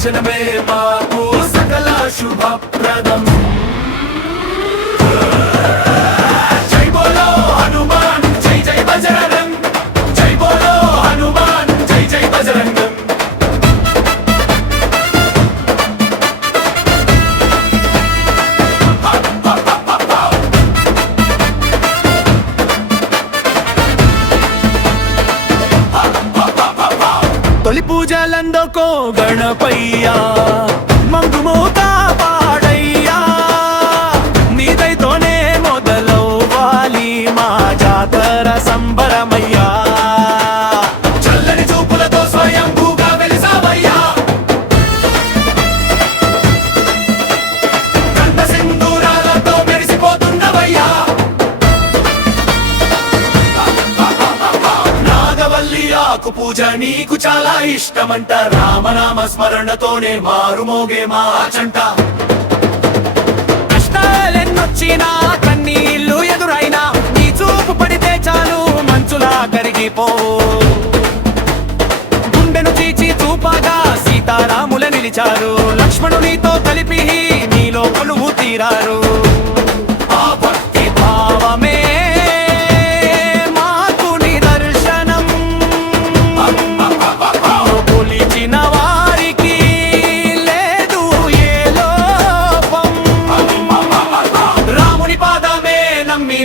దర్శనమే మాకు సకల శుభప్రదం. జై బోలో హనుమాన్ జై జై బజరంగ్, జై బోలో హనుమాన్ జై జై బజరంగ్. తొలి పూజలందుకో గణపయ్యా, మంగుమూత పాడయ్యా, నీదైతోనే మొదలవ్వాలి మా జాతర సంబరమయ్యా. చల్లని చూపులతో స్వయంభూగా వెలిసావయ్యా, గంధ సింధూరాలతో మెరిసిపోతున్నవయ్యా. నాగవల్లి ఆకు పూజ నీకు చాలా ఇష్టమంట, రామనామ స్మరణతోనే మారుమోగే మా చంట. కష్టాలెన్నొచ్చినా కన్నీళ్లు ఎదురైనా నీ చూపు పడితే చాలు మంచులా కరిగిపో. గుండెను చీచి చూపాగా సీతారాముల నిలిచారు, లక్ష్మణునితో కలిపి నీలో కొలువు తీరారు. ఆ భక్తి భావమే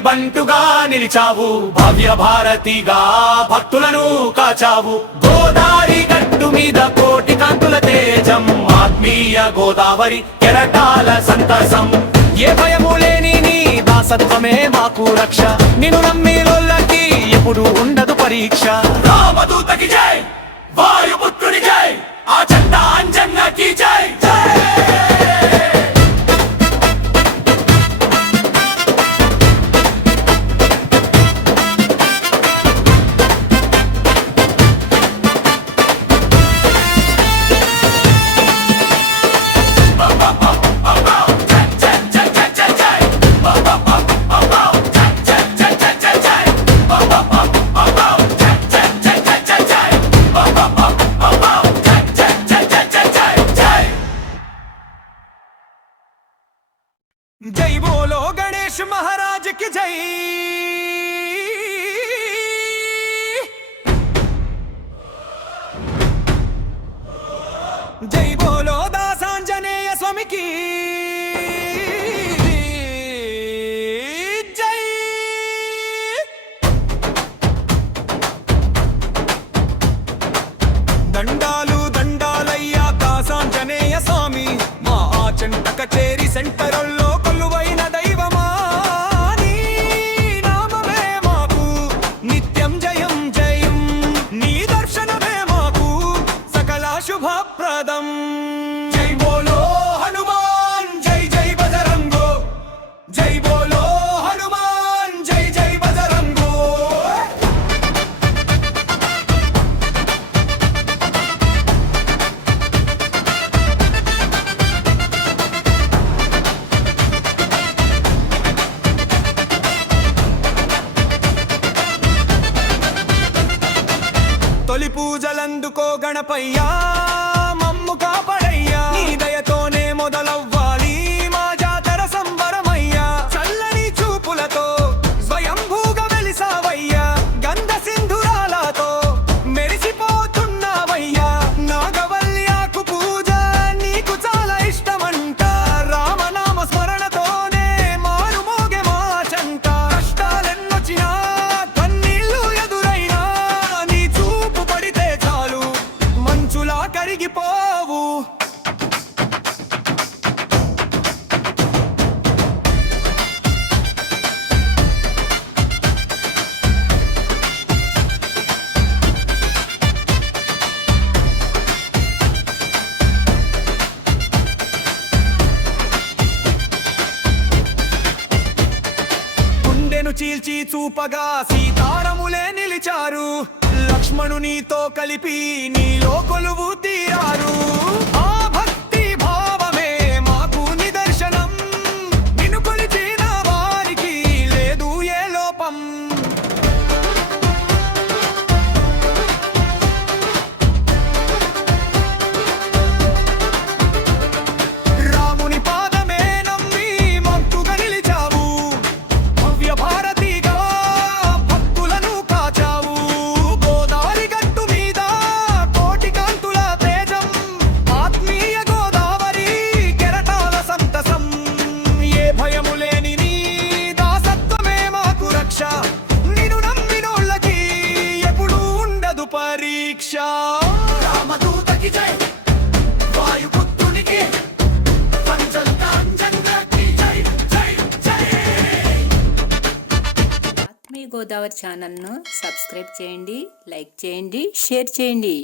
బంటుగా నిలిచావు, భవ్య భారతిగా భక్తులను కాచావు. గోదారి గట్టు మీద కోటి కాంతుల తేజం, ఆత్మీయ గోదావరి కెరటాల సంతసం. ఏ భయము లేని నీ దాసత్వమే మాకు రక్ష, నిన్ను నమ్మిలోళ్ళకి ఎప్పుడు ఉండదు పరీక్ష. రామదూతకి జై, వాయుపుత్రుని జై, ఆ చండ అంజన్నకి జై జై. जय बोलो गणेश महाराज की जय, जय बोलो दासांजनेय स्वामी की जय. దండాలు దండాలయ్యా దాసాంజనేయ స్వామి, మా ఆచంట కచేరి సెంటర్లో కొలువైన దైవమా. నీ నామమే మాకు నిత్యం జయం జయం, నీ దర్శనమే మాకు సకల శుభప్రదం. జై బోలో హనుమాన్ జై జై బజరంగో, జై బోలో హనుమాన్ జై జై బజరంగో. తొలి పూజలందుకో గణపయ్యా, మమ్ము కాపాడయ్యా, నీ దయతోనే మొదలవ్వాలి మా జాతర సంబరమయ్యా. చల్లని చూపులతో స్వయంభూగా వెలిసావయ్యా, గంధ సింధురాలతో మెరిసిపోతున్నావయ్యా. నాగవల్లి ఆకు పూజ నీకు చాలా ఇష్టమంట, రామనామ స్మరణతోనే మారుమోగే మా చంట. కష్టాలెన్నొచ్చినా కన్నీళ్లు ఎదురైనా నీ చూపు పడితే చాలు మంచులా కరిగిపోవు. గుండెను చీల్చి చూపగా సీతారాములే నిలిచారు, లక్ష్మణునితో కలిపి నీలో కొలువు తీరారు. ఆ భక్తి భావమే మాకు నిదర్శనం, నిన్ను కొలిచిన వారికి లేదు ఏ లోపం. గోదావరి ఛానల్ను సబ్స్క్రైబ్ చేయండి, లైక్ చేయండి, షేర్ చేయండి.